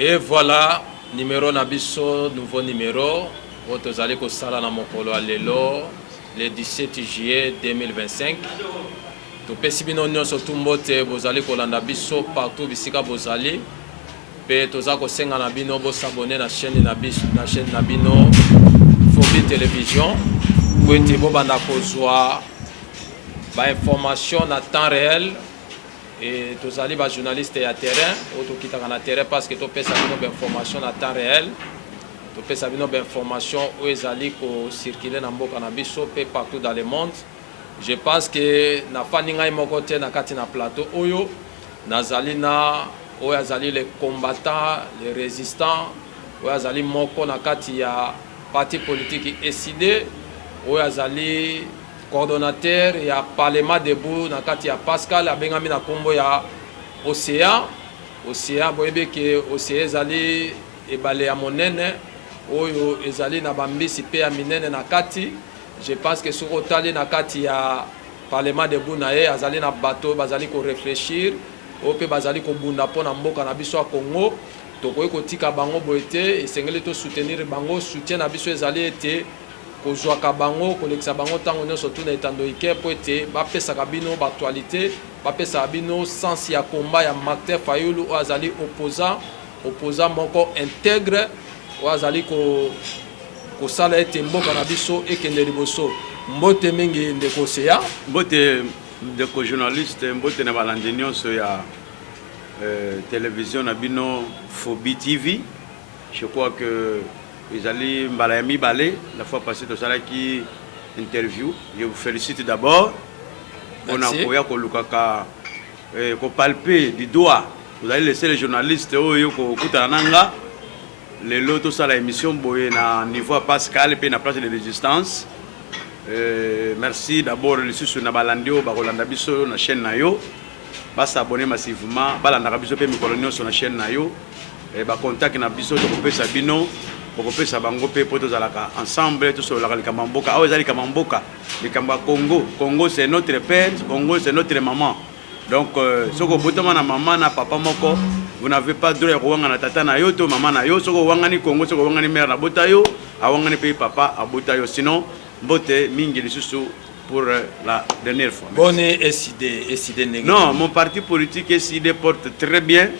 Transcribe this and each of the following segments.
Et voilà, numéro Nabiso, nouveau numéro. Vous allez au Sala na Mokolo Alelo, le 17 juillet 2025. Tout pesibino nyonso tumbote bozali kolanda biso partout bisika bozali. Pe tozako senga na bino bo s'abonner na chaîne na chaîne na bino Phobie Télévision. Pour être bo banda kozwa ba information na temps réel. Et tous les journalistes à terrain, qui sont à terrain parce que tu peux savoir des informations à temps réel, tu peux savoir des informations où ils allaient circuler dans le cannabis partout dans le monde. Je pense que na faninga imokote na kati na plateau oyo, nazali na oyazali les combattants, les résistants, oyazali moko na kati ya parti politique SID, oyazali coordonnateur ya Parlement debout na kati ya Pascal abengami na kombo ya Océan boyebe ke Océan ezali ebale ya monene oyo ezali na bambisi pe ya minene na kati. Je pense que soko tali na kati ya Parlement debout na ye azali na bateau bazali ko réfléchir o pe bazali ko bunda pona mboka na biso ya Congo tokoyi kotika bango boete esengeli to soutenir bango soutien na biso ezali ete kozwaka bango kolekisa bango ntango nyonso tuna etandoike po ete bapesaka bino baaktualité bapesaka bino sens ya komba ya Martin Fayulu oyo azali opposant moko intègre oyo azali kosala ete mboka na biso ekende liboso. Mbote mingi ndeko Océan, mbote ndeko journaliste, mbote na balandi nyonso ya télévision na bino Phobie TV. Je crois que ils allaient Mbalayami Balé, la fois passée de ça qui interview. Je vous félicite d'abord. On a envoyé qu'on palper du doigt. Vous allez laisser les journalistes les lots ça la émission boye na niveau Pascal et na place de résistance. Merci d'abord les sous na balandio ba Rolanda biso na chaîne na yo. Ba s'abonner massivement, ba landa biso pe mi colonio sur la chaîne na yo. Et ba contact na biso to pe sabino. Pour bango pe poto zalaka ensemble tout sur la Kamamboka ah ezali Kamamboka le Kamba Congo c'est notre père, Congo c'est notre maman. Donc soko botama na maman na papa moko vous n'avez pas droit ya wanga na tata na yo to maman na yo soko wanga ni Congo soko wanga ni mère na botayo awanga ni pe papa abotayo sinon bote mingi lisusu pour la dernière fois. Bonne SID négatif. Non, mon parti politique SID porte très bien.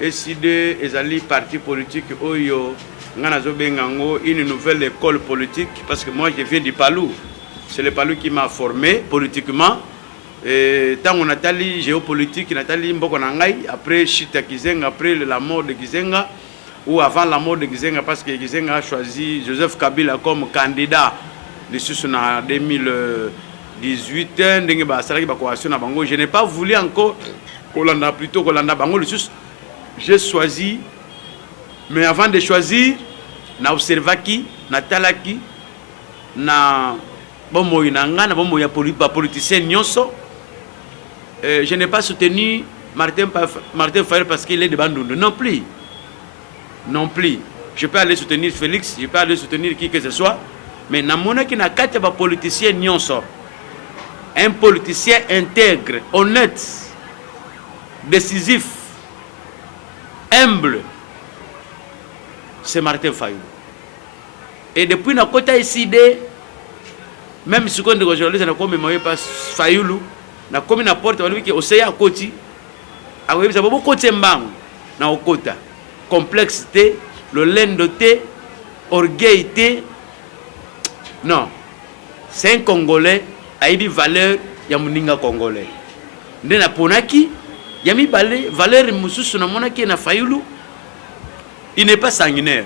SID ezali parti politique oyo une nouvelle école politique parce que moi je viens du Palou. C'est le Palou qui m'a formé politiquement. Et tant on a tali géopolitique, Nathalie Mbokonangai, après Chita Kizenga, après la mort de Kizenga, ou avant la mort de Kizenga, parce que Kizenga a choisi Joseph Kabila comme candidat en 2018. Je n'ai pas voulu encore Kolanda, plutôt Kolanda Bango. J'ai choisi. Mais avant de choisir, na observaki, na talaki, na bomo inanga, na bomo ya politicien nyonso. Je n'ai pas soutenu Martin Fayulu parce qu'il est de Bandundu. Non plus. Non plus. Je peux aller soutenir Félix, je peux aller soutenir qui que ce soit. Mais na mona ki na kati ba politicien nyonso. Un politicien intègre, honnête, décisif, humble. C'est Martin Fayulu. Et depuis na kota SID, même si on est aujourd'hui, on a commémoré par Fayulu, na komi na porte wali ki Océan koti, awebi sa bobo koti mbang na okota. Complexité, le lendoté, orgueillité. Non. C'est un Congolais a eu valeur ya muninga Congolais. Ndena ponaki, yami valeur mususu na monaki na Fayulu. Il n'est pas sanguinaire.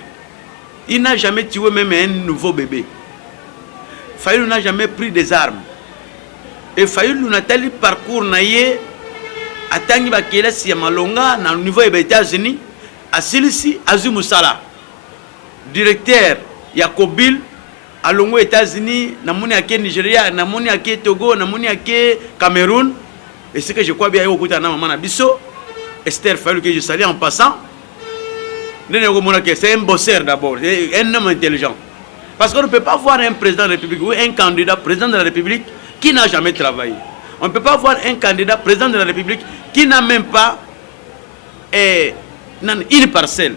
Il n'a jamais tué même un nouveau bébé. Fayulu n'a jamais pris des armes. Et Fayulu n'a tel parcours naïe à Tangi Bakela si à Malonga, dans le niveau des États-Unis, à Silisi, Azumusala, directeur Yakobil, à Longo États-Unis, Namoni Ake Nigeria, Namoni Ake Togo, Namoni Ake Cameroun. Et ce que je crois bien, Maman Bisso, Esther Fayulu que je salue en passant. C'est un bosseur d'abord, c'est un homme intelligent. Parce qu'on ne peut pas voir un président de la République ou un candidat président de la République qui n'a jamais travaillé. On ne peut pas voir un candidat président de la République qui n'a même pas une parcelle.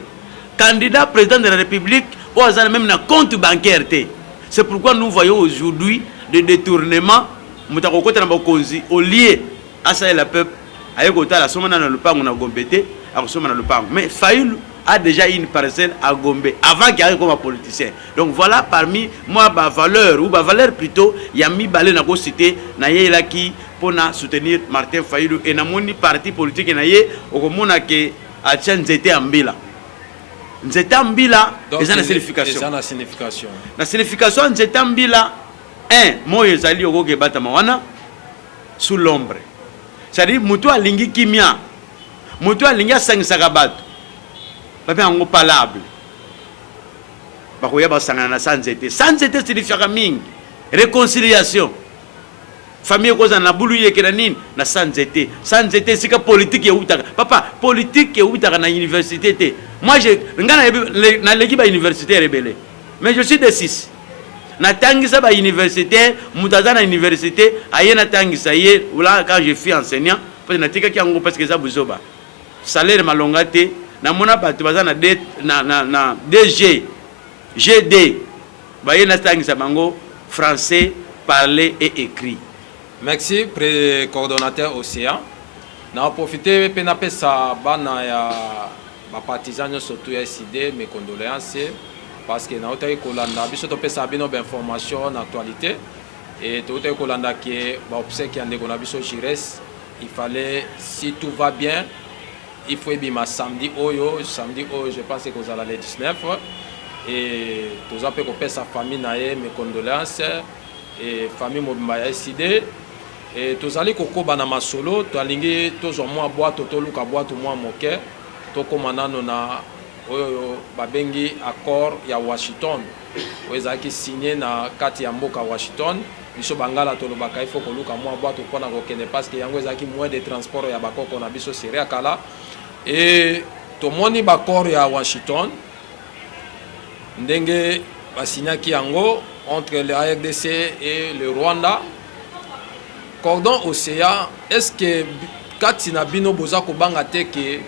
Candidat président de la République, ou même un compte bancaire. C'est pourquoi nous voyons aujourd'hui des détournements. Au lieu à ça, le peuple, mais Fayoulou a déjà une parcelle à Gombe avant qu'il arrive comme un politicien. Donc voilà parmi moi ma valeur, ou ma valeur plutôt, il y a mis balé dans la cité, qui pour soutenir Martin Fayoulou et dans mon parti politique, au Komona qui a Nzete Ambila. Nzete Ambila, c'est la signification. La signification Nzete Ambila, moi ezali au Gebata Mawana, sous l'ombre. C'est-à-dire, Moutoua Lingi Kimia, Moutoua Lingi Sangsagabato. Papa en palable. Bakoya basangana sans été. Sans été signifie mingi. Réconciliation. Famille koza na bulu yekeranine na sans été. Sans été c'est que politique ya utaka. Papa, politique ya utaka na université te. Moi je ngana na l'équipe à université rebelle. Mais je suis de 6. Na tangisa ba université, mutaza na université, ayena tangisa ye ou là quand je suis enseignant, parce que na tika ki ngo parce que ça buzoba. Salaire malongate. Na mona bato baza na DG GD baye na tangisa bango français parler et écrit. Merci coordonnateur Océan. Na profiter pe na pesa bana ya ba partisans surtout SID mes condoléances parce que na otayi kolanda biso to pesa bino ba information en actualité et to otayi kolanda ki ba obsèque ande ko na biso Jires, il fallait si tout va bien il faut bien samedi oyo je pense que vous allez le 19 et tous appelez que sa famille nae mes condoléances et famille mobimba ya SID et tous allez koko bana masolo to alingi tous au moins boîte to luka boîte moins moke to komana na oyo babengi accord ya Washington oza ki signé na kati ya mboka Washington biso bangala to lobaka il faut ko luka moins boîte pour na kokene parce que yango ezaki moins de transport ya bakoko na biso seria kala. Et tout le monde accord à Washington. Ndenge basignaki yango entre le RDC et le Rwanda. Cordon Océan, est-ce que Katina Bino Boza Kobanga teke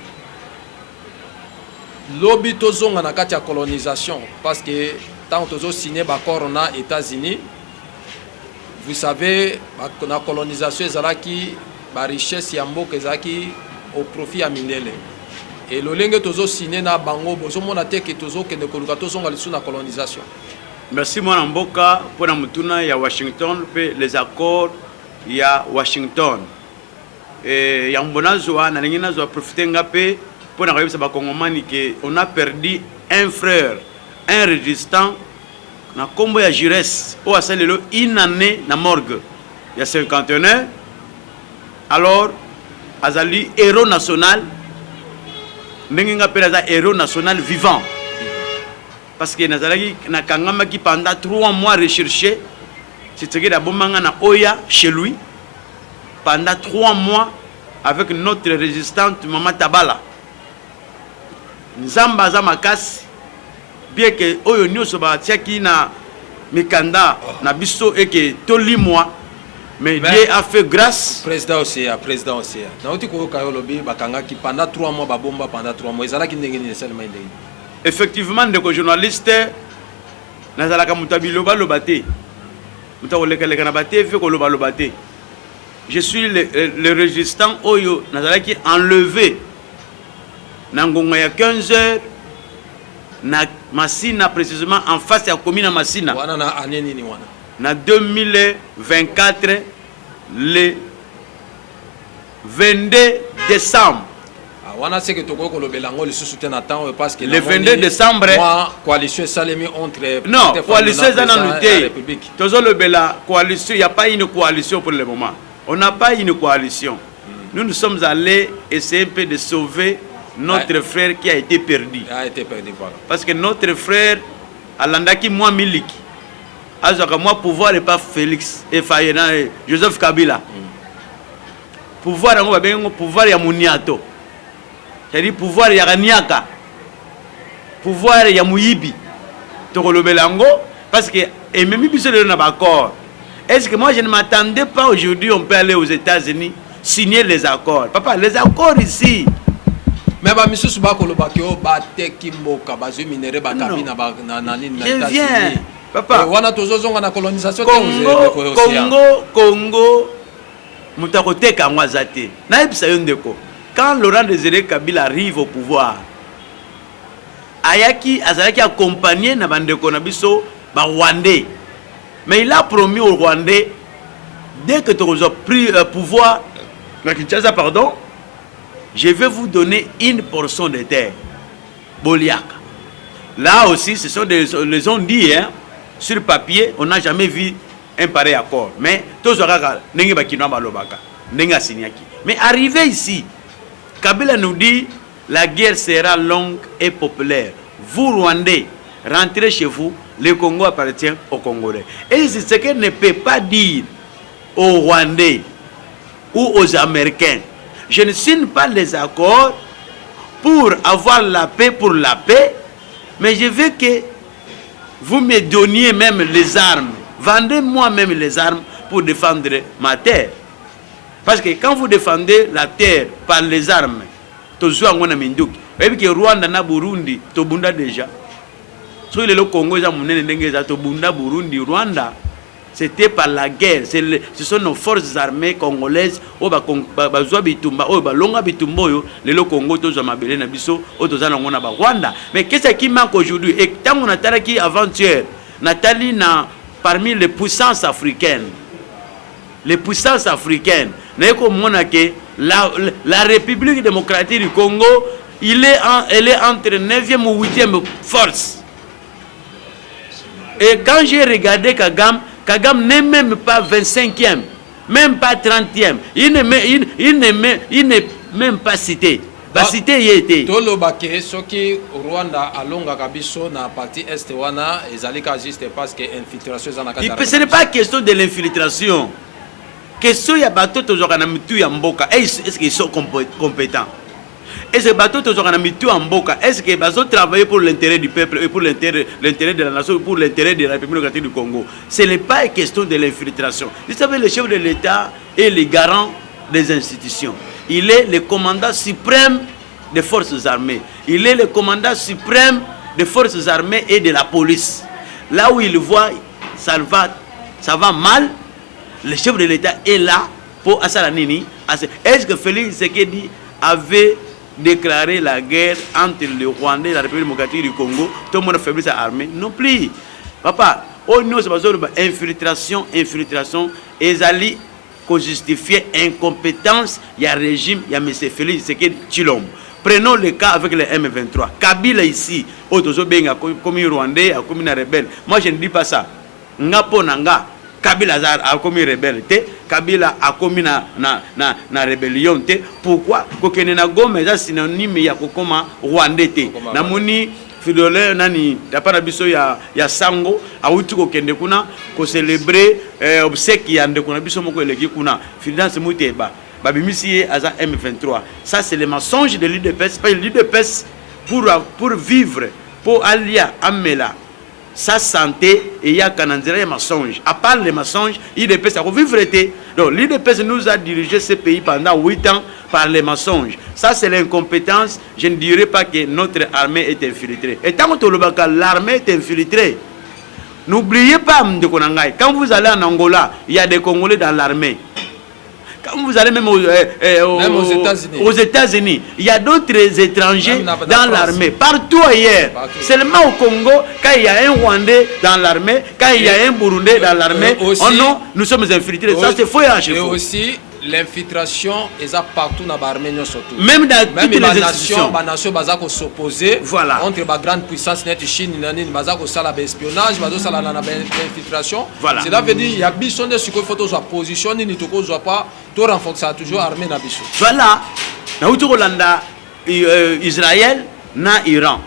lobby tozonga na kati ya colonisation parce que tant tozo signé accord na États-Unis, vous savez la colonisation ezalaki ba richesse ya mboka ezalaki au profit à Mindele. Et le lingue tozo signé na bango bozo mona teke tozo kende koluka tozonga lisu na colonisation. Merci mon mboka pour la mutuna ya Washington les accords ya Washington. Et ya mbonazwa na lingina zo profiter ngape pour na kayebisa ba kongomani que on a perdu un frère, un résistant na kombo ya Jires o asalelo une année na morgue. Il y a 51 alors azali héros national ndenge pelaza héros national vivant parce que nazalaki na kangama qui pendant 3 mois recherché c'est la bomanga na oya chez lui pendant 3 mois avec notre résistante maman Tabala nzamba za makasi bien que oyo nyoso ba tiaki na mikanda na biso et que tolimwa. Mais Dieu a fait grâce. Président Océan. Pendant 3 mois, pendant 3 mois, effectivement, des journalistes, je suis le résistant Oyo, qui enlevé. Il y a 15 heures, na Massina, précisément en face de la commune de Massina. En 2024, le 22 décembre. Le 22 décembre. Coalition Salemi entre. Non, coalition il n'y a pas une coalition pour le moment. On n'a pas une coalition. Nous sommes allés essayer un peu de sauver notre frère qui a été perdu. Voilà. Parce que notre frère, Alandaki moi Miliki. Moi, pouvoir et pas Félix et Fayena et Joseph Kabila. Pouvoir, pouvoir ya Muniato. C'est-à-dire pouvoir ya Raniaka. Pouvoir ya Mouyibi. Tokolobelango. Parce que, et même si c'est un accord. Est-ce que moi je ne m'attendais pas aujourd'hui, on peut aller aux États-Unis signer les accords. Papa, les accords ici, Mais ba misusu ba koloba ke o ba teki mboka ba zo minere ba kabina ba na nini na je viens papa wana tozozonga na colonisation Congo mutako teka ngwazate na ebisa yo ndeko quand Laurent Désiré Kabila arrive au pouvoir ayaki azalaki accompagné na bandeko na biso ba Rwandais mais il a promis aux Rwandais dès que tu auras pris pouvoir na Kinshasa pardon je vais vous donner une portion de terre Boliaka. Là aussi ce sont des les ont dit hein, sur papier on n'a jamais vu un pareil accord mais tous oraka ndenge bakino balobaka ndenge signaki mais arrivé ici Kabila nous dit la guerre sera longue et populaire. Vous, Rwandais, rentrez chez vous. Le Congo appartient aux Congolais. Et c'est ce qu'elle ne peut pas dire aux Rwandais ou aux Américains. Je ne signe pas les accords pour avoir la paix pour la paix, mais je veux que vous me donniez même les armes. Vendez-moi même les armes pour défendre ma terre. Parce que quand vous défendez la terre par les armes, tozuwa ngona minduki. Et puis Rwanda na Burundi, tobunda déjà. Sur le Congo, tobunda Burundi, Rwanda, c'était par la guerre. Ce sont nos forces armées congolaises. Le Congo, Rwanda. Mais qu'est-ce qui manque aujourd'hui? Et tant qu'on a taraki avant-hier, Nathalie parmi les puissances africaines. Les puissances africaines. La République démocratique du Congo, elle est entre 9e ou 8e force. Et quand j'ai regardé Kagame n'est même pas 25e, même pas 30e. Il n'est même pas cité. Ba cité y était. Tolobake soki Rwanda alonga kabiso na partie est wana ezalika juste parce que infiltration za na kata. Ce n'est pas question de l'infiltration. Question ya bateau tozaka na mitu ya mboka est-ce qu'ils sont compétents? Est-ce que bateau tozaka na mitu ya mboka est-ce que bazo travailler pour l'intérêt du peuple et pour l'intérêt de la nation, pour l'intérêt de la République démocratique du Congo? Ce n'est pas une question de l'infiltration. Vous savez, le chef de l'État est le garant des institutions. Il est le commandant suprême des forces armées. Il est le commandant suprême des forces armées et de la police. Là où il voit ça va mal, le chef de l'État est là pour Assalanini. Est-ce que Félix Tshisekedi avait déclaré la guerre entre le Rwanda et la République démocratique du Congo? Tout le monde a fait sa armée. Non plus. Papa, on nous a infiltration, ezali qu'on justifie incompétence, il y a régime, il y a M. Félix Tshisekedi Tshilombo. Prenons le cas avec le M23. Kabila ici, comme Rwandais, comme une rebelle. Moi je ne dis pas ça. Ngapo nanga. Kabila a commis rebelle, Kabila a commis na rébellion. Pourquoi? Parce que na Goma est synonyme ya kokoma Rwandais. Namoni Fidole nani dapana biso ya sango awuti ko kende kuna ko célébrer obsèque ya ndeko na biso moko eleki kuna finance muteba babimisi aza M23. Ça c'est le mensonge de l'UDPS, pas l'UDPS pour vivre, pour aller amela sa santé et il y a qu'un mensonge. À part les mensonges, l'IDPS a vivre. Donc l'IDPS nous a dirigé ce pays pendant 8 ans par les mensonges. Ça c'est l'incompétence. Je ne dirais pas que notre armée est infiltrée. Et tant que l'armée est infiltrée, n'oubliez pas, quand vous allez en Angola, il y a des Congolais dans l'armée. Quand vous allez même aux États-Unis, il y a d'autres étrangers dans l'armée, partout ailleurs. Seulement au Congo, quand il y a un Rwandais dans l'armée, quand il y a un Burundais dans l'armée, nous sommes infiltrés. Ça c'est faux à chaque fois. Et aussi, l'infiltration est partout dans l'armée. Même dans toutes les institutions. Les nations qui s'opposent entre les grandes puissances, la Chine, l'espionnage, l'infiltration. Cela veut dire qu'il y a besoin de ce qu'il faut positionner, il ne faut pas renforcer toujours l'armée. Voilà. Israël, na Iran.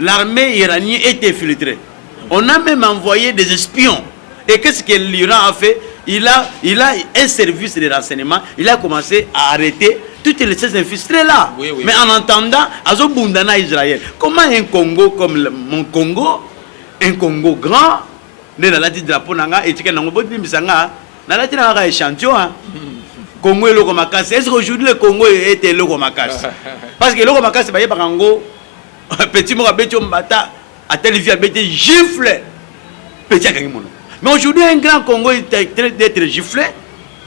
L'armée iranienne est infiltrée. On a même envoyé des espions. Et qu'est-ce que l'Iran a fait? Il a un service de renseignement. Il a commencé à arrêter toutes ces infiltrés là. Oui. Mais en entendant, Azobundana Israël. Comment un Congo comme mon Congo, un Congo grand, ne la dit drapeau nanga et tika nango bodi misanga, na la tina nanga échantillon. Congo est le Komakasi. Est-ce qu'aujourd'hui le Congo est le Komakasi? Parce que l'homme a c'est par ango petit mot abéti mbata à télévision abéti gifle petit akangimono. Mais aujourd'hui un grand Congo est en train d'être giflé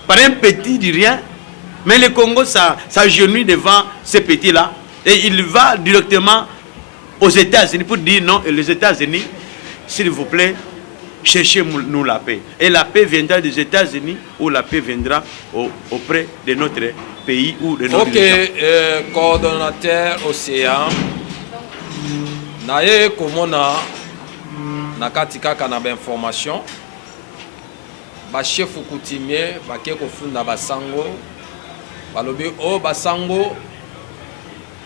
par un petit de rien. Mais le Congo s'agenouille devant ces petits-là et il va directement aux États-Unis pour dire non, et les États-Unis, s'il vous plaît, cherchez-nous la paix. Et la paix viendra des États-Unis ou la paix viendra auprès de notre pays ou de notre coordonnateur Océan, naye komona nakatika kana ba information ba chef coutumier ba ke kofunda basango balobi o basango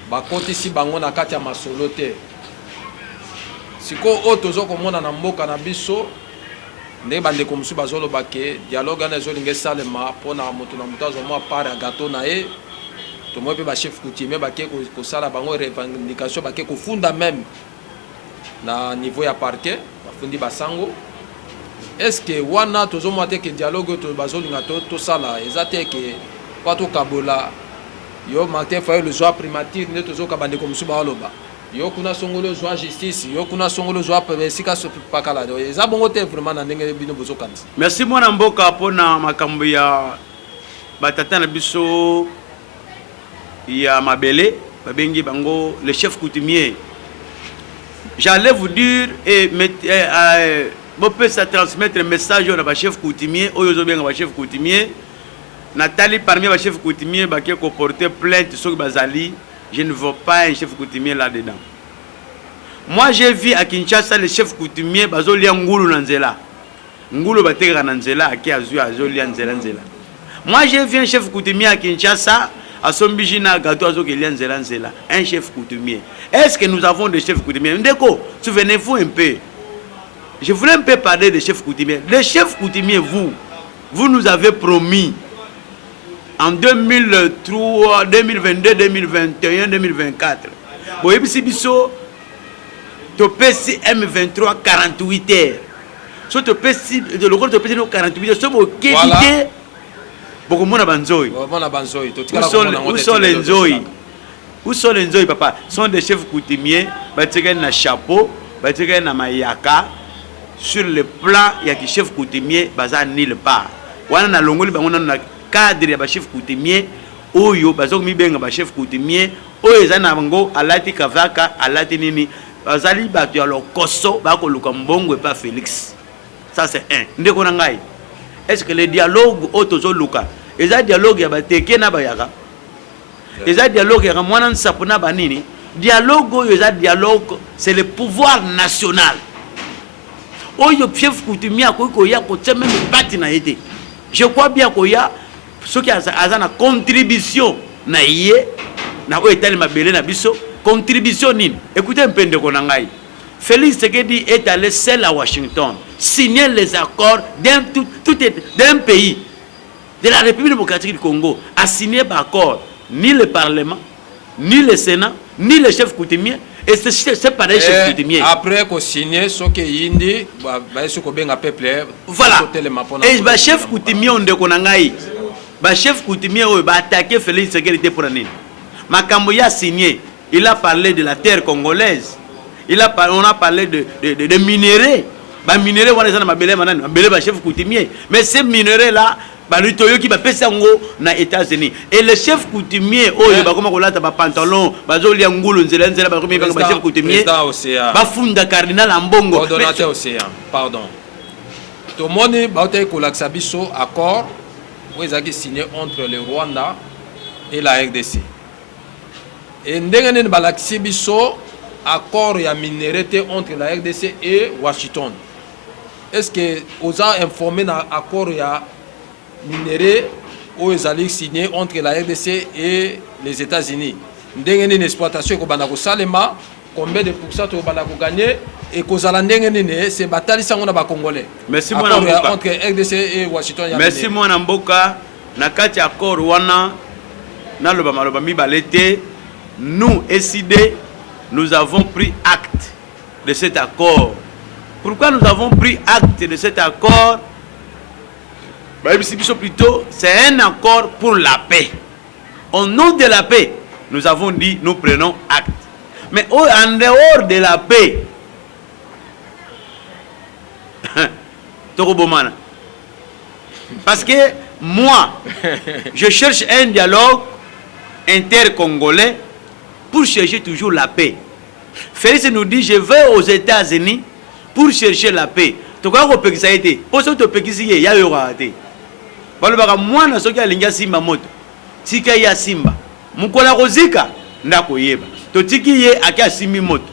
bakotisi bango na kati ya masolo te siko o tozo komona na mboka na biso ndenge bandeko mosusu bazoloba ke dialogue wana ezolinga esalema mpona moto na moto azomwa part ya gato na ye tomoi mpe bachef coutumier bake kosala bango revendication bake kofunda même na niveau ya parquet bafundi basango est-ce que wana tozomwa te ke dialogue to bazolinga tosala eza te ke kwa tokabola yo Martin Fayulu zwa primature nde tozoka bandeko mosusu baoloba yo kuna songolo zwa justice yo kuna songolo zwa esika pakala eza bongo te vraiment na ndenge bino bozokanisa. Merci mwana mboka mpona makambo ya batata na biso ya mabele babengi bango le chef coutumier. J'allais vous dire et bon peut ça transmettre un message à la chef coutumier oyo zobenga ba chef coutumier Nathalie parmi les chefs coutumiers qui ont porté plainte sur Bazali, je ne vois pas un chef coutumier là-dedans. Moi j'ai vu à Kinshasa les chefs coutumiers bazoli ngulu nanzela. Ngulu bateka nanzela qui azoli nanzela. Moi j'ai vu un chef coutumier à Kinshasa à Sombijina gato azoki nanzela. Un chef coutumier. Est-ce que nous avons des chefs coutumiers? Ndeko, souvenez-vous un peu. Je voulais un peu parler des chefs coutumiers. Les chefs coutumiers, vous nous avez promis en 2003, 2022, 2021, 2024. Bon, et puis biso to PC M23 48 heures. So to PC de le to PC 48 heures. So bo kébité. Beaucoup mona banzoi. Mona banzoi. Où sont les nzoi? Où sont les nzoi papa? Sont des chefs coutumiers, batika na chapeau, batika na mayaka. Sur le plan, il y a des chefs coutumiers, baza nulle part. Wana na longoli bango na cadre ya ba chef coutumier oyo bazok mi benga ba chef coutumier oyo ezana bango alati kavaka alati nini bazali bato ya lokoso bako luka mbongo et pas Félix. Ça c'est un. Ndeko na ngai. Est-ce que le dialogue otozo luka eza dialogue ya bateke na bayaka? Eza dialogue ya mwana nsapona banini? Dialogue oyo eza dialogue, c'est le pouvoir national. Oyo chef coutumier ko ya ko tseme pati na été. Je crois bien qu'il y a ceux qui ont une contribution na yé na ko etali mabele na biso contribution nini. Écoutez un peu de konangai. Félix Tshisekedi est allé seul à Washington signer les accords d'un pays de la République démocratique du Congo a signé par accord ni le Parlement, ni le Sénat, ni les chefs coutumiers. Et c'est pas des chefs coutumiers. Après qu'on signe, ce qui est indi, peuple. Voilà. Et les chefs coutumiers ont déconné. Les chefs coutumiers ont attaqué Félix Tshisekedi pour l'année. Makambo a signé. Il a parlé de la terre congolaise. On a parlé de minéraux. Les minéraux, on les a ma chef coutumier. Mais ces minéraux-là, qui va passer aux États-Unis. Et les chefs coutumiers, comme on a des pantalons, les chefs coutumiers, les cardinal Ambongo. Coordonnateur Océan, pardon. Tout le monde a un accord signé entre le Rwanda et la RDC. Et nous avons un accord entre la RDC et Washington. Est-ce que vous avez informé d'un accord minéraux où ils allaient signer entre la RDC et les États-Unis? Nous avons une exploitation qui est salema, combien de pourcents tu vas gagner et que c'est bataille sans on a congolais. Merci entre RDC et Washington. Merci mon amboka. Nakati accord wana na loba mi balete. Nous SID nous avons pris acte de cet accord. Pourquoi nous avons pris acte de cet accord? Plutôt, c'est un accord pour la paix. Au nom de la paix, nous avons dit, nous prenons acte. Mais en dehors de la paix, parce que moi, je cherche un dialogue intercongolais pour chercher toujours la paix. Félix nous dit, je vais aux États-Unis pour chercher la paix. Tu crois qu'on peut que ça a été? Pour ce que tu peux que il y a eu raté. Moi, je suis allé à Simba moto. Tika ya Simba. Mukola Rosika, ndako yeba. To tiki ye akia Simbi moto.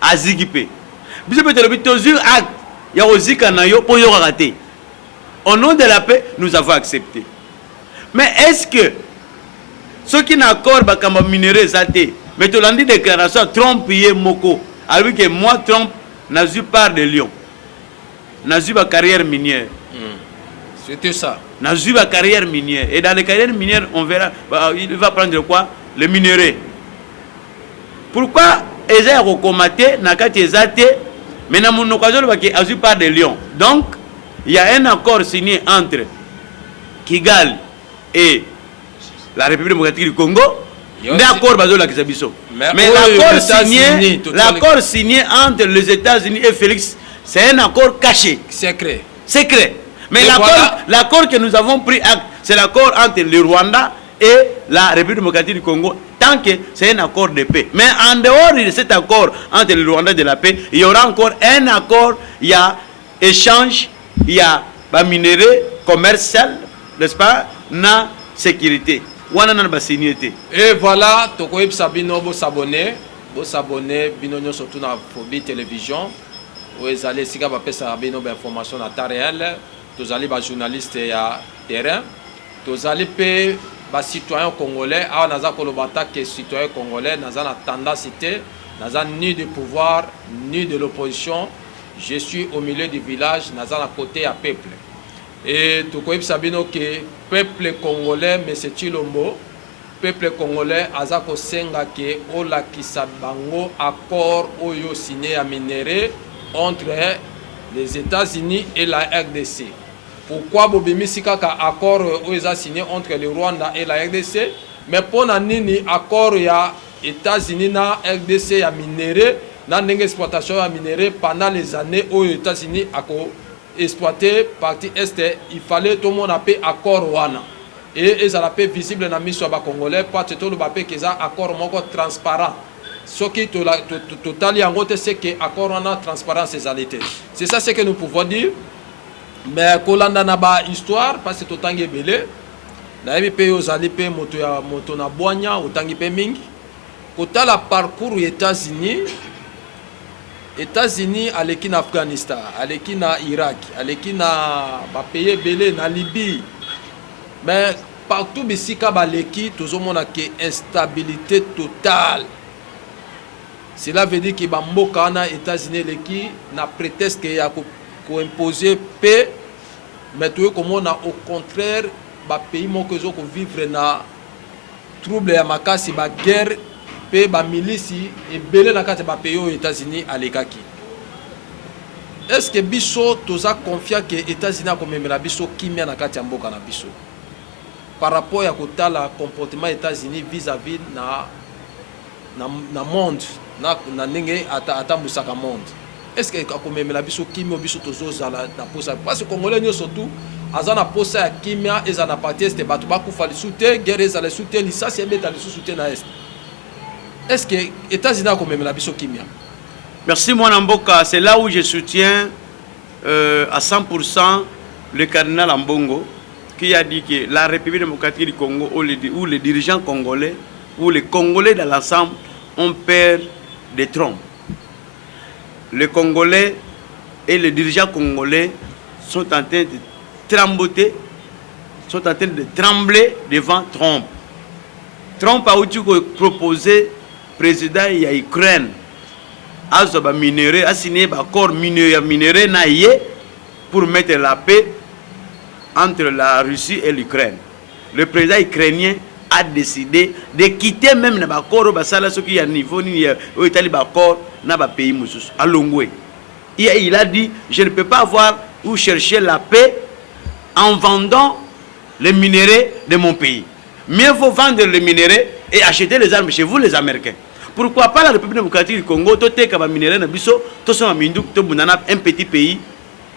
Azigipe. Bisa peut-être le tozur acte. Ya Rosika na yo pour yo raté. Au nom de la paix, nous avons accepté. Mais est-ce que ceux qui n'accordent pas comme minerai zaté, mais tu l'as dit déclaration, Trump y est moko. Alors que moi, Trump, n'a eu part de Lyon. N'a eu ma carrière minière. C'était ça. N'a eu ma carrière minière. Et dans les carrières minières, on verra, il va prendre quoi? Le minerai. Pourquoi ils ont recommandé, Nakati Zate, mais dans mon occasion, il a eu part de Lyon. Donc, il y a un accord signé entre Kigali et la République démocratique du Congo. D'accord, mais l'accord signé entre les États-Unis et Félix, c'est un accord caché. Secret. Secret. Mais l'accord que nous avons pris, c'est l'accord entre le Rwanda et la République démocratique du Congo, tant que c'est un accord de paix. Mais en dehors de cet accord entre le Rwanda et la paix, il y aura encore un accord, il y a échange, il y a minerai commercial, n'est-ce pas, na sécurité. Et voilà, Tokoib Sabino, vous s'abonner, Binonio surtout dans Phobie Télévision, vous allez si vous avez des informations à temps réel, vous allez être journaliste à terrain, vous allez être citoyen congolais, à Naza Kolobata qui est citoyen congolais, Naza tendance, Naza ni du pouvoir, ni de l'opposition, je suis au milieu du village, Naza à côté à peuple. Et Tokoib Sabino que peuple congolais, mais c'est Chilombo, peuple congolais, Azako Senga ke Ola Kisabango, accord Oyo signé à minéré entre les États-Unis et la RDC. Pourquoi Bobimi Sikaka accord Oyo signé entre le Rwanda et la RDC? Mais pour Nini accord ya États-Unis na RDC à minéré, na exploitation à minéré pendant les années aux États-Unis à exploité partie est, il fallait tout le monde appeler accord wana et ça l'appelle visible dans mission ba congolais parce que tout le monde que ça accord moko transparent ce qui total en gros c'est que accord wana transparent c'est ça ce que nous pouvons dire mais kolanda na ba histoire parce que totangi belé na yebi pe ozali pe moto na boanya otangi pe mingi kotala parcours aux États-Unis, aleki na Afghanistan, aleki na Irak, aleki na pays belé na Libye. Mais partout bisika baleki tozomona ke instabilité totale. Cela veut dire que bamboka na États-Unis leki na prétexte que ya ko imposer paix, mais tout comme on a au contraire ba pays moko zo ko vivre na trouble ya makasi ba guerre ba milici et belé na kati ba pays aux États-Unis à l'ekaki. Est-ce que biso toza confiant que États-Unis a comme la biso kimia na kati mboka na biso par rapport à kotala comportement États-Unis vis-à-vis na monde na ndenge ata musaka monde. Est-ce que comme la biso kimia biso tozo zala na posa parce que congolais nyo surtout azana posa ya kimia ezana partie este batu ba kufa li soute guerre ezala soute li ça c'est beta li soute na est. Est-ce que les États-Unis ont même la biso kimia? Merci mon Mboka, c'est là où je soutiens à 100% le cardinal Ambongo qui a dit que la République démocratique du Congo ou les dirigeants congolais ou les Congolais dans l'ensemble ont peur des trompes. Les Congolais et les dirigeants congolais sont en train de trembler, sont en train de trembler devant Trump. Trump a proposé président ya Ukraine azoba minéré a signé accord minéré na yé pour mettre la paix entre la Russie et l'Ukraine. Le président ukrainien a décidé de quitter même na accord basala ce qui a niveau ni au Italie accord na ba pays mususu alongwe. Il a dit je ne peux pas avoir ou chercher la paix en vendant les minéraux de mon pays. mieux vaut vendre le minerai et acheter les armes chez vous, les Américains. Pourquoi pas la République démocratique du Congo, tout est comme minerai na biso, tout sont un petit pays,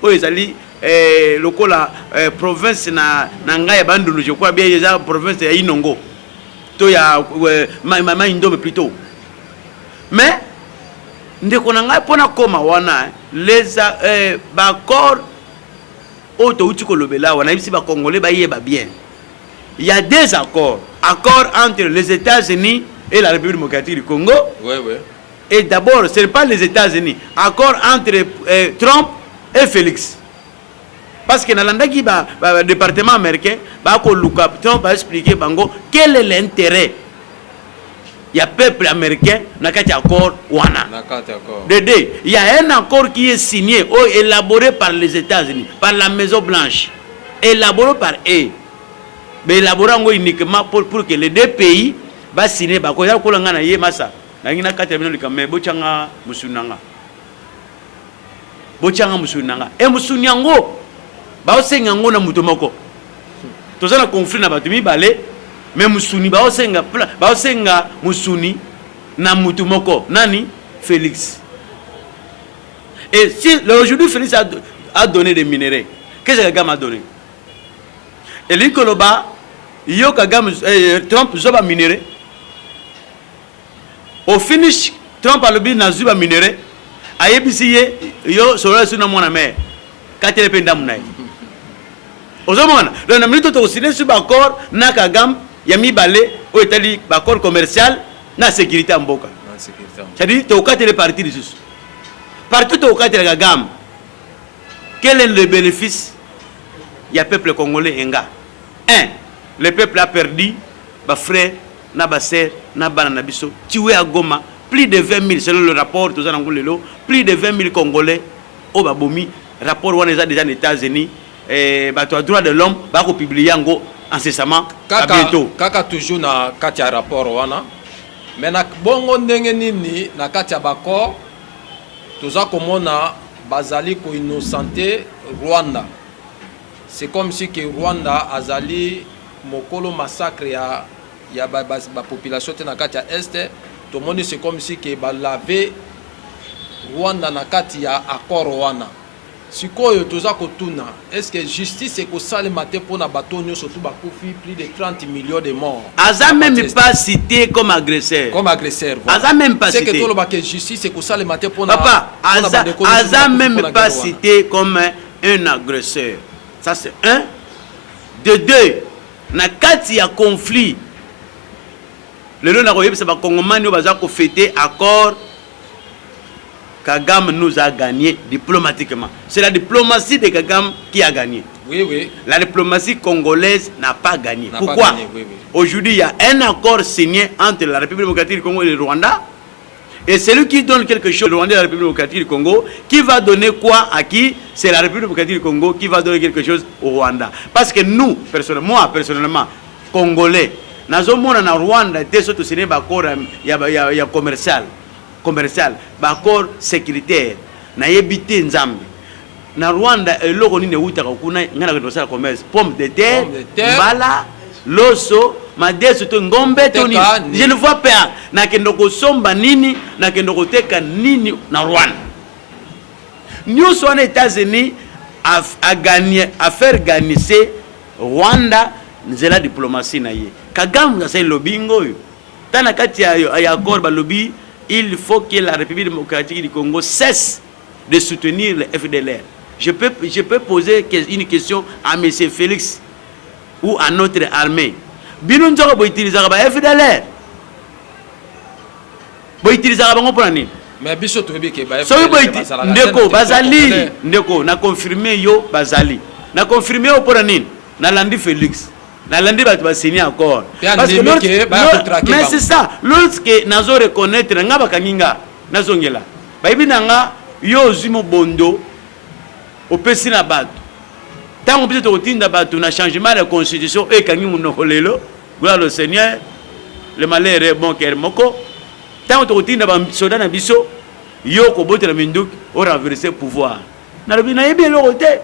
où ils allaient la province na Ngaya Bandulu, je crois bien, la province de Inongo, tout ya Maïndombe plutôt. Mais, ndeko na ngai pona koma wana les accords auto uti kolobela wana bisi ba congolais ba yeba bien. Il y a des accords entre les États-Unis et la République démocratique du Congo. Oui, oui. Et d'abord, ce n'est pas les États-Unis, accord entre Trump et Félix. Parce que dans le département américain, Trump va expliquer bango quel est l'intérêt. Il y a peuple américain dans cet accord. Il y a un accord qui est signé ou élaboré par les États-Unis, par la Maison Blanche, élaboré par eux. Mais élaboré uniquement pour que les deux pays va signer. Et musunyango ba osengango na mutomoko. Toza na conflit na batumi balé. Mais musuni ba osenga musuni na mutumoko nani Félix. Et si aujourd'hui Félix a donné des minéraux, qu'est-ce que Kagame a donné? Et l'Ikoloba yo Kagame Trump zoba minéraux. Au finish Trump a le bien na zuba minéraux. Ayebisiye yo solo suna mona mer. Katele penda munai. Ozomona, le na minute to signer sur accord na Kagame Yami balé au Italie, accord commercial, na sécurité en boka. C'est-à-dire, tu as quatre les partis de sus. Partout, tu as quatre les gamme. Quel est le bénéfice? Il y a le peuple congolais, le peuple a perdu, ba frère, na ba sœur, na ba na biso, tué à Goma, plus de 20 000, selon le rapport, plus de 20 000 Congolais, au Babomi, rapport on est déjà aux États-Unis, et bah, tu as droit de l'homme, bah, publier en gros. Incessamment, à bientôt. Kaka toujours na kati ya rapport wana. Mais na bongo ndenge nini na kati ya bako toza komona bazali ko innocenter Rwanda. C'est comme si que Rwanda azali mokolo massacre ya ba population te na kati ya est. Tout le monde c'est comme si que ba laver Rwanda na kati ya accord wana. Sikoyo toza kotuna, est-ce que justice est ko sale maté pour na batonyo surtout bakufi plus de 30 millions de morts. Aza même pas cité comme agresseur. Comme agresseur. Aza même pas cité. C'est que tout le baké justice est ko sale maté pour na. Papa, Aza même pas cité comme un agresseur. Ça c'est un. De deux, na kati ya conflit. Le long na koyeb c'est ba kongomani baza ko fêter accord. Kagame nous a gagné diplomatiquement. C'est la diplomatie de Kagame qui a gagné. Oui, oui. La diplomatie congolaise n'a pas gagné. Pourquoi? Oui. Aujourd'hui, il y a un accord signé entre la République démocratique du Congo et le Rwanda. Et celui qui donne quelque chose, le Rwanda et la République démocratique du Congo, qui va donner quoi à qui? C'est la République démocratique du Congo qui va donner quelque chose au Rwanda. Parce que nous, personnellement, Congolais, nous avons en Rwanda été signé un accord commercial, accord sécuritaire, na yebité nzambe. Na Rwanda eloko ni neuta kuna ngana kwa commerce, pomme de terre, mbala, loso, madeso to ngombe to ni. Je ne vois pas na kendo ko somba nini, na kendo ko teka nini na Rwanda. Nous sommes aux États-Unis à gagner, à faire gagner Rwanda, c'est la diplomatie na ye. Kagame c'est lobingo yo. Tana kati ya accord ba lobby. Il faut que la République démocratique du Congo cesse de soutenir le FDLR. Je peux poser une question à M. Félix ou à notre armée. Bino nzoko bo utiliser ba FDLR. Bo utiliser ba ngo pour nini? Mais biso to bi ke ba FDLR. Ndeko bazali, ndeko na confirmer yo bazali. Na confirmer yo pour nini? Na landi Félix. Na landi ba signer encore. Parce que mais c'est ça, lorsque nazo reconnaître nga bakanginga nazongela. Ba ibinanga yo zimo bondo opesi na bato. Tant on peut te retinda bato na changement de constitution et kangi munokolelo, gloire au Seigneur. Le malheur est bon ker moko. Tant on te retinda ba soda na biso yo ko botela minduk au renverser pouvoir. Na lobi na yebi lo côté.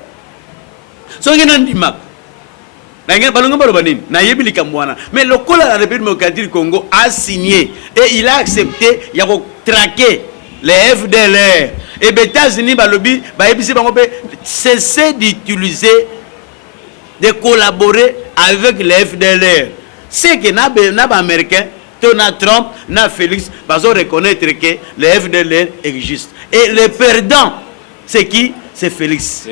So ngena ndima Mais le col à la République démocratique du Congo a signé et il a accepté il a traqué les FDLR. Et les États-Unis cesser d'utiliser, de collaborer avec les FDLR. C'est que les Américains, Donald Trump, Félix, ils reconnaître que les FDLR existent. Et les perdants, c'est qui? C'est Félix.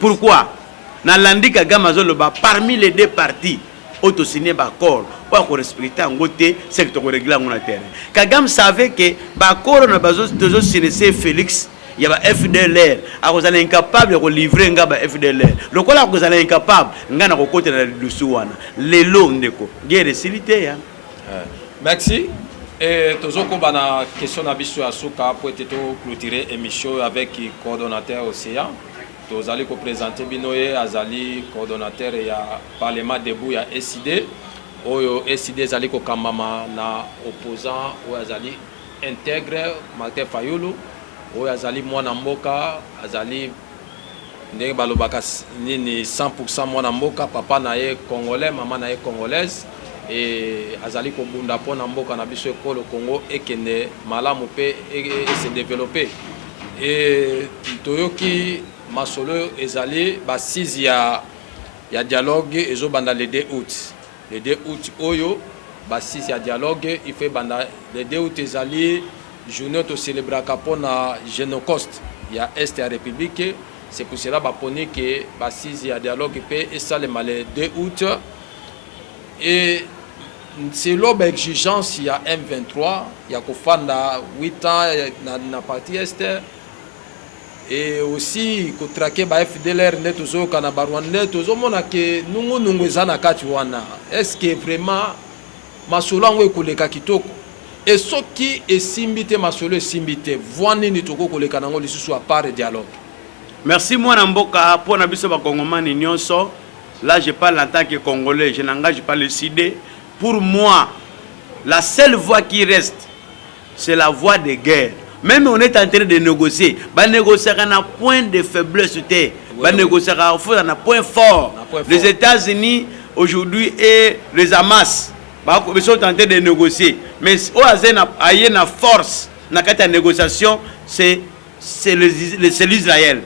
Pourquoi? Parmi les deux partis, autosigné l'accord pour respecter un côté secteur régler en terre. Kagame savait que l'accord n'a pas besoin signer Félix. Il y a FDLR. Vous êtes incapable de livrer un FDLR. Le quoi là vous êtes incapable, vous êtes côté de la les lots ndeko. Guerre de cité. Merci. Et toujours comme la question d'Abisso Asuka pour être clôturer l'émission avec le coordonnateur Océan. Vous allez présenter Binoye Azali, coordonnateur et Parlement debout, il y a SID. Ou SID Azali Kokamama, na opposant, ou Azali intègre, Martin Fayoulou, ou Azali Mwanamboka, Azali Ndenge Balobaka, ni 100% Mwanamboka, papa nae congolais, maman nae congolaise, et Azali Kobunda pour Namboka na biso ko le Congo et kende malamu pe et se développer. Et Toyoki Masolo ezali ba 6 ya dialogue ezo banda le 2 août. Le 2 août oyo ba 6 ya dialogue il fait banda le 2 août ezali journée to célébrer kapona Génocoste ya est ya République. C'est pour cela ba poni que ba 6 ya dialogue pe et ça le 2 août et c'est l'objet exigence il y a M23 il y a kofanda 8 ans na partie est. Et aussi, quand traquer ba FDLR net toujours kana barwande toujours mona ke nungu ezana kati wana. Est-ce que vraiment masolo ngo ekoleka kitoko? Et ce qui est simbité masolo simbité, voani ni toko koleka nango lisusu à part dialogue. Merci moi Namboka pour na biso ba kongomani nyonso. Là je parle en tant que congolais, je n'engage pas le CID. Pour moi, la seule voie qui reste c'est la voie de guerre. Même on est en train de négocier. On négocier à un point de faiblesse. On négocier à un point fort. Les États-Unis aujourd'hui et les Hamas ils sont en train de négocier. Mais au il y a une force dans la négociation, c'est l'Israël.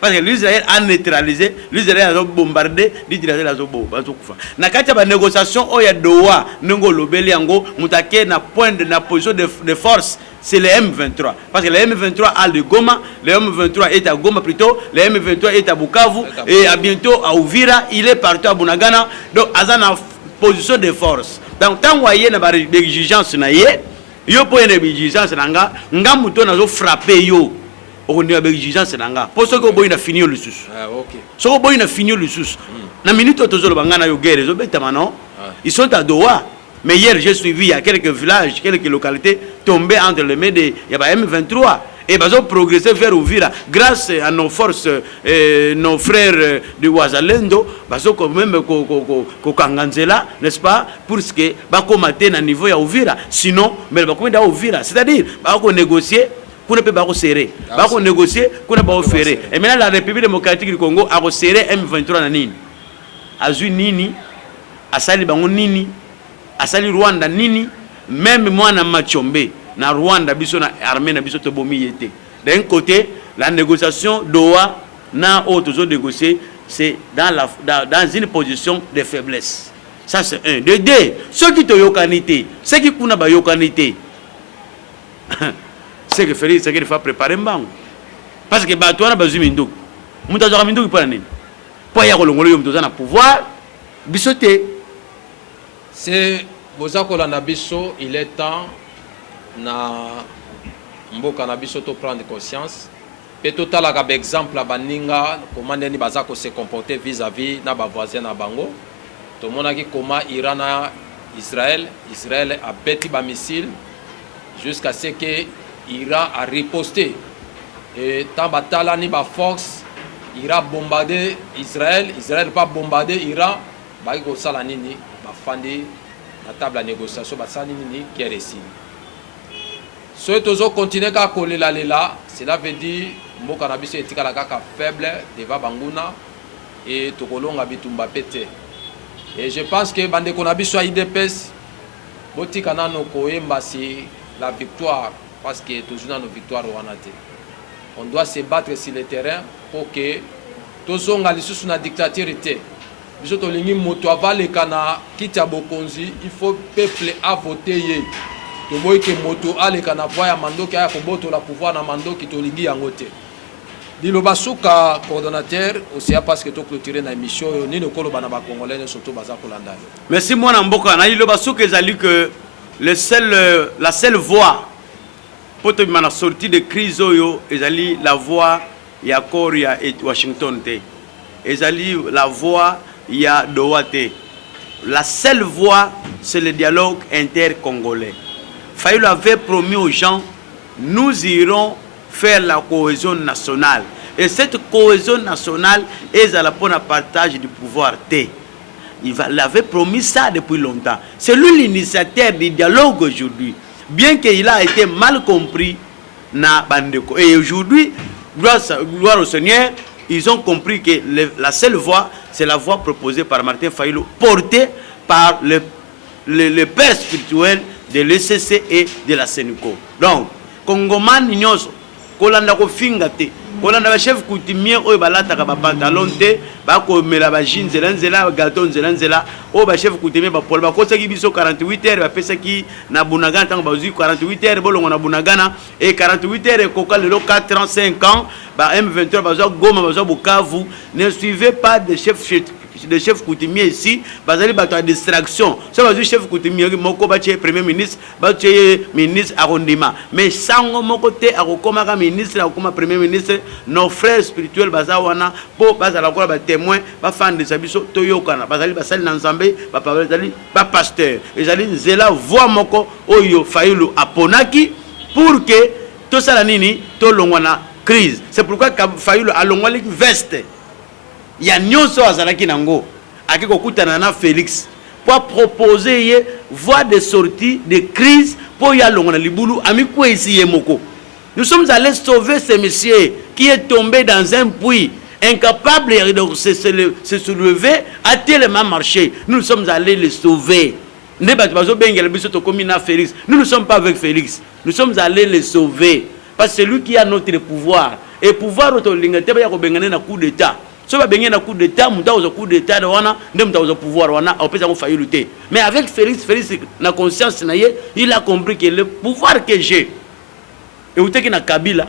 Parce que l'Israël a neutralisé, l'Israël a bombardé, l'Israël a bombardé. Dans la négociation, il y a Doha, Nongolo, Beliango, Moutake, na point de la position de force, c'est le M23. Parce que le M23 a le Goma, le M23 est à Goma plutôt, le M23 est à Bukavu, et à bientôt à Ouvira, il est partout à Bunagana. Donc, il y a une position de force. Donc, tant qu'il y a une exigence, il y a une exigence, il y a une frappé. On est avec exigence nanga pour ce que boy na fini le sous OK so boy na fini le sous na minute tozolo bangana yo guerre zo beta mano ils sont à Doha mais hier j'ai suivi il y a quelques villages quelques localités tombées entre les mains de il y a M23 et ils ont progressé vers Uvira grâce à nos forces nos frères de Wazalendo ils ont quand même kokanganzela n'est-ce pas pour ce que ba commater na niveau ya Uvira sinon mais ba commander à Uvira c'est-à-dire ba ko négocier qu'on ne peut pas serrer, on négocier, qu'on ne peut pas ferrer. Et maintenant la République démocratique du Congo a serré M23 na nini, azu nini, asali bango nini, asali Rwanda nini, même moi na Machombe, na Rwanda biso na armée na biso to bomi yete. D'un côté, la négociation Doha na autres autres négocier, c'est dans une position de faiblesse. Ça c'est un. De deux, ceux qui te yokanité, ceux qui kuna ba yokanité. C'est que Félix, c'est qu'il faut préparer un banc. Parce que tu as besoin de Mindou. Tu as besoin de Mindou pour aller. Pour y avoir le pouvoir, bisoté. C'est Bozako Lanabiso, il est temps na Mboka Nabiso de prendre conscience. Peut-être un exemple à Baninga, comment les Bazako se comporter vis-à-vis de nos voisins à Bango. Tout le monde a dit comment Iran a Israël a bâti des missiles jusqu'à ce que Iran a riposté. Et tant que ni ba force, Iran a bombardé Israël n'a pas bombardé Iran, bah il faut ça la nini, bah fandi la table de négociation, bah ça nini qui est réussi. Ceux qui ont continué à coller là, cela veut dire que le cannabis est faible devant Banguna et Tokolonga bitumba pété. Et je pense que bande konabi soit IDPS botika nano koyemba c'est la victoire parce que toujours dans nos victoires wanate. On doit se battre sur le terrain pour que tozonga lisusu na dictature te. Biso to lingi moto avale kana kita bokonzi, il faut peuple à voter ye. To boy ke moto ale kana voya mandoki aya koboto la pouvoir na mandoki to lingi yango te. Dilo basuka coordonnateur aussi parce que to clôturer na émission ni le kolo bana ba congolais surtout baza kolanda. Merci moi na mboka na dilo basuka ezali que la seule voie pour te mana sortie de crise oyo ezali la voie ya Korea et Washington te. Ezali la voie ya Doha te. La seule voie c'est le dialogue inter-congolais. Fayulu avait promis aux gens nous irons faire la cohésion nationale. Et cette cohésion nationale est à la bonne partage du pouvoir T. Il avait promis ça depuis longtemps. C'est lui l'initiateur du dialogue aujourd'hui. Bien qu'il a été mal compris na Bandeko. Et aujourd'hui, gloire au Seigneur, ils ont compris que la seule voie, c'est la voie proposée par Martin Fayulu, portée par le père spirituel de l'ECC et de la Sénico. Donc, Congoman Nyoso, kolanda ko finga te kolanda ba chef coutumier oyo balata ka ba pantalon te ba ko mela ba jeans nzela gâteau nzela o ba chef coutumier ba pol ba ko saki biso 48 heures ba pesa ki na bunagana tango ba 48 heures bolongo na bunagana et 48 heures ko ka lelo 4 ans 5 ans ba M23 ba zo Goma ba zo Bukavu. Ne suivez pas de chef coutumier ici, basali bato à distraction. Ça va dire chef coutumier moko ba premier ministre, ba ministre arrondissement. Mais sango moko te akokoma ka ministre akoma premier ministre, nos frères spirituels baza wana po bazala ko ba témoin, ba fan de sabiso toyokana. Basali basali na Nzambe, ba bazali ba pasteur. Ezali nzela voix moko oyo Fayulu aponaki pour que to sala nini to longwana crise. C'est pourquoi Fayulu a longwali veste. Il y a nyonso azalaki nango akiko kutana na Félix pour proposer voie de sortie de crise pour y aller na libulu amikwe ici yemoko. Nous sommes allés sauver ce monsieur qui est tombé dans un puits, incapable de se soulever, a tellement marché. Nous sommes allés le sauver. Nous ne sommes pas avec Félix. Nous sommes allés le sauver parce que c'est lui qui a notre pouvoir. Et pouvoir na coup d'état. Si vous avez un coup d'état, vous avez un coup d'état, vous avez un pouvoir, vous avez un failli lutter. Mais avec Félix, la conscience, il a compris que le pouvoir que j'ai, et vous avez Kabila,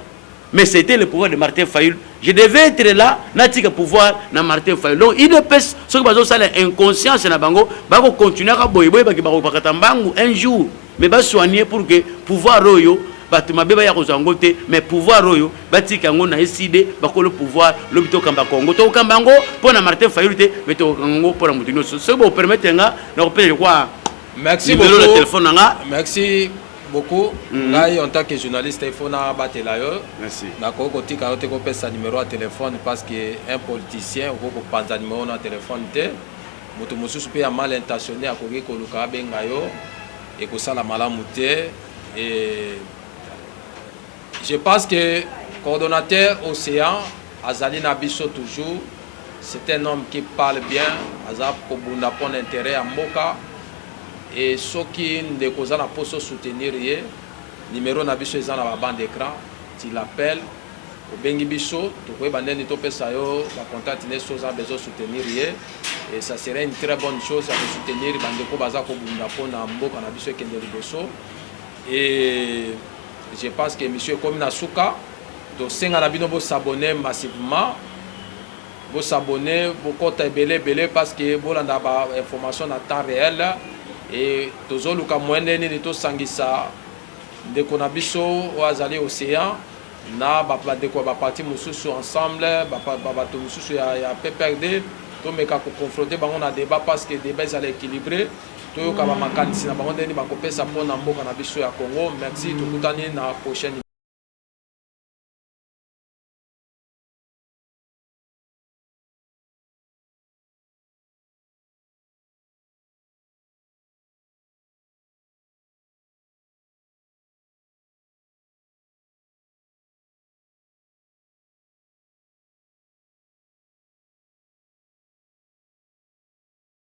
mais c'était le pouvoir de Martin Fayulu. Je devais être là, n'a-t-il que pouvoir de Martin Fayulu. Donc il dépêche, ce que vous avez inconscience, vous allez continuer à boire un jour, mais vous soigner pour que le pouvoir royal. Mais pouvoir royo bati kango na décidé bakolo pouvoir lobito kamba Congo to kambango pona Martin Fayulu te beto kango pona mutino ce vous permettez nga na repérer quoi. Merci beaucoup. Le téléphone nga merci beaucoup. Là en tant que journaliste il faut na batela yo. Merci. Na ko kotika yo te ko pesa numéro de téléphone parce que un politicien ko ko panza numéro na téléphone te mutu mususu pe ya mal intentionné akoki ko luka benga yo et ko sala malamu te et je pense que le coordonnateur Océan, Azali Nabiso toujours, c'est un homme qui parle bien, Azap Kobunda pour l'intérêt à Moka, et ceux qui ne causent pas pour soutenir, numéro Nabiso est dans la bande d'écran, tu l'appelles, au Bengi Biso, tu peux bander to pesayo, va contacter les choses à besoin de soutenir, et ça serait une très bonne chose à soutenir, Bandeko Baza Kobunda pour Moka Nabiso et Kenderi Bosso, et je pense que M. Kominasuka, donc si vous s'abonner massivement, vous s'abonner, vous comptez belé parce que vous avez des informations en temps réel et tous les cas moyens de tout sangisa de konabiso ou azali océan na ba de quoi ba parti mususu ensemble ba to mususu ya PPRD to meka ko confronter ba on a débat parce que débat est équilibré. Merci, tout le monde na prochaine